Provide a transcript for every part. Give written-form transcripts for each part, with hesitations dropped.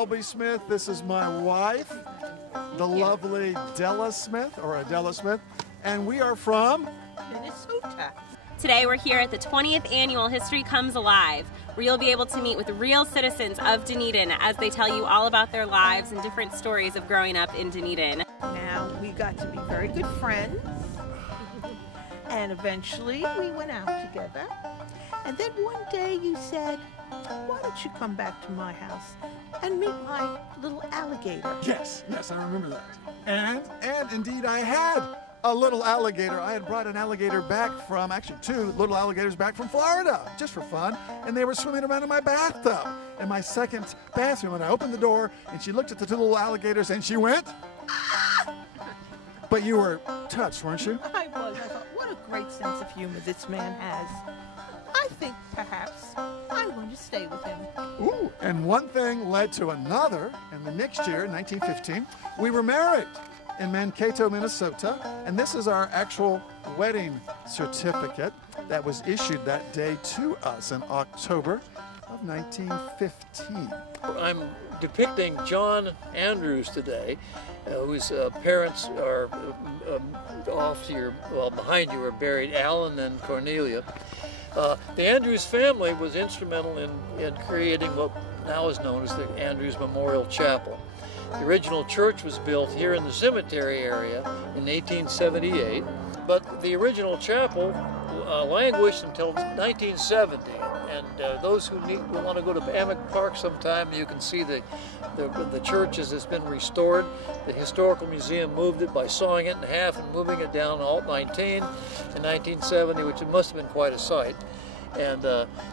Shelby Smith, this is my wife, the lovely Della Smith, or Adela Smith, and we are from Minnesota. Today we're here at the 20th annual History Comes Alive, where you'll be able to meet with real citizens of Dunedin as they tell you all about their lives and different stories of growing up in Dunedin. Now we got to be very good friends, and eventually we went out together. And then one day you said, why don't you come back to my house and meet my little alligator? Yes, I remember that. And indeed I had a little alligator. I had brought an alligator back from, actually 2 little alligators back from Florida, just for fun, and they were swimming around in my bathtub, in my second bathroom, and I opened the door, and she looked at the 2 little alligators, and she went, ah! But you were touched, weren't you? I was. I thought, what a great sense of humor this man has. I think perhaps I'm going to stay with him. Ooh, and one thing led to another, and the next year, 1915, we were married in Mankato, Minnesota, and this is our actual wedding certificate that was issued that day to us in October of 1915. I'm depicting John Andrews today, whose parents are off to your, well, behind you are buried, Alan and Cornelia. The Andrews family was instrumental in creating what now is known as the Andrews Memorial Chapel. The original church was built here in the cemetery area in 1878, but the original chapel languished until 1970. And those who want to go to Bowman Park sometime, you can see the church as it's been restored. The Historical Museum moved it by sawing it in half and moving it down Alt 19 in 1970, which must have been quite a sight. And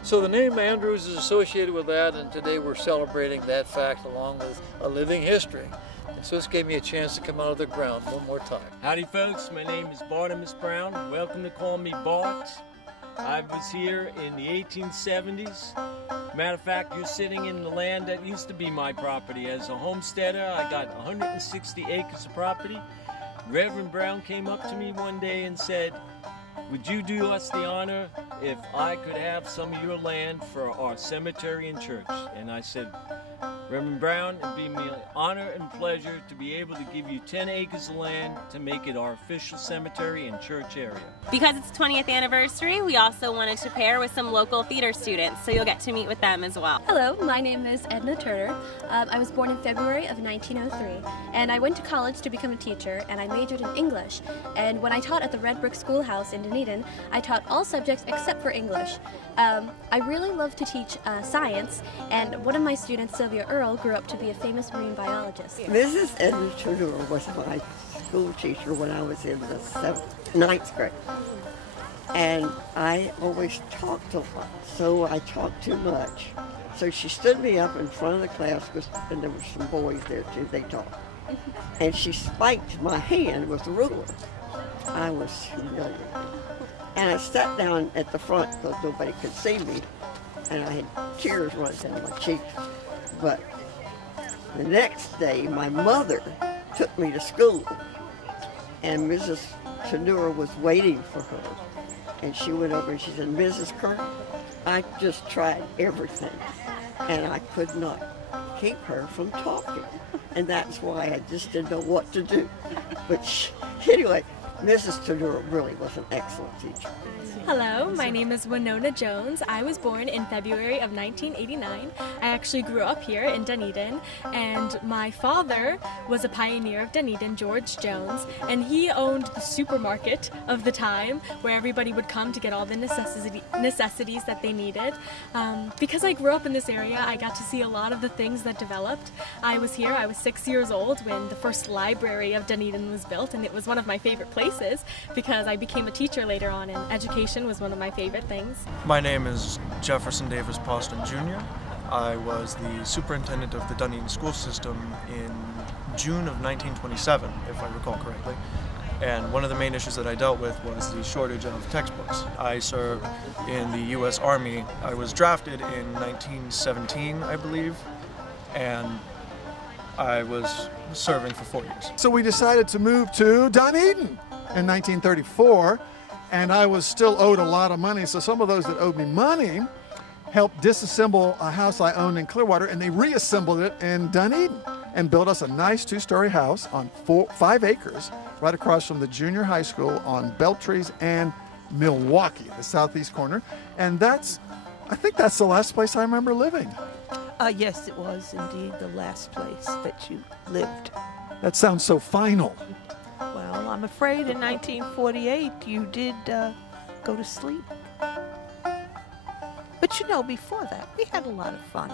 so the name Andrews is associated with that, and today we're celebrating that fact along with a living history. And so this gave me a chance to come out of the ground one more time. Howdy folks, my name is Barnette Brown. Welcome to call me Bart. I was here in the 1870s. Matter of fact, you're sitting in the land that used to be my property. As a homesteader, I got 160 acres of property. Reverend Brown came up to me one day and said, would you do us the honor if I could have some of your land for our cemetery and church? And I said, Reverend Brown, it'd be my honor and pleasure to be able to give you 10 acres of land to make it our official cemetery and church area. Because it's 20th anniversary, we also wanted to pair with some local theater students, so you'll get to meet with them as well. Hello, my name is Edna Turner. I was born in February of 1903, and I went to college to become a teacher, and I majored in English. And when I taught at the Red Brick Schoolhouse in Dunedin, I taught all subjects except for English. I really love to teach science, and one of my students, Sylvia Earle, grew up to be a famous marine biologist. Mrs. Edna Turner was my school teacher when I was in the 9th grade. And I always talked a lot, so I talked too much. So she stood me up in front of the class, and there were some boys there too, they talked. And she spiked my hand with a ruler. I was humiliated. And I sat down at the front because nobody could see me, and I had tears running down my cheeks. But the next day, my mother took me to school, and Mrs. Tenura was waiting for her. And she went over and she said, Mrs. Kirk, I just tried everything, and I could not keep her from talking. And that's why I just didn't know what to do. But anyway, Mrs. Tenura really was an excellent teacher. Hello, my name is Winona Jones. I was born in February of 1989. I actually grew up here in Dunedin, and my father was a pioneer of Dunedin, George Jones, and he owned the supermarket of the time where everybody would come to get all the necessities that they needed. Because I grew up in this area, I got to see a lot of the things that developed. I was here, I was 6 years old when the first library of Dunedin was built, and it was one of my favorite places because I became a teacher later on, and education was one of my favorite things. My name is Jefferson Davis Poston Jr. I was the superintendent of the Dunedin school system in June of 1927, if I recall correctly. And one of the main issues that I dealt with was the shortage of textbooks. I served in the U.S. Army. I was drafted in 1917, I believe, and I was serving for 4 years. So we decided to move to Dunedin in 1934, and I was still owed a lot of money, so some of those that owed me money helped disassemble a house I owned in Clearwater, and they reassembled it in Dunedin and built us a nice 2-story house on 5 acres right across from the junior high school on Beltrees and Milwaukee, the southeast corner. And I think that's the last place I remember living. Yes, it was indeed the last place that you lived. That sounds so final. Well, I'm afraid in 1948 you did go to sleep. But before that, we had a lot of fun.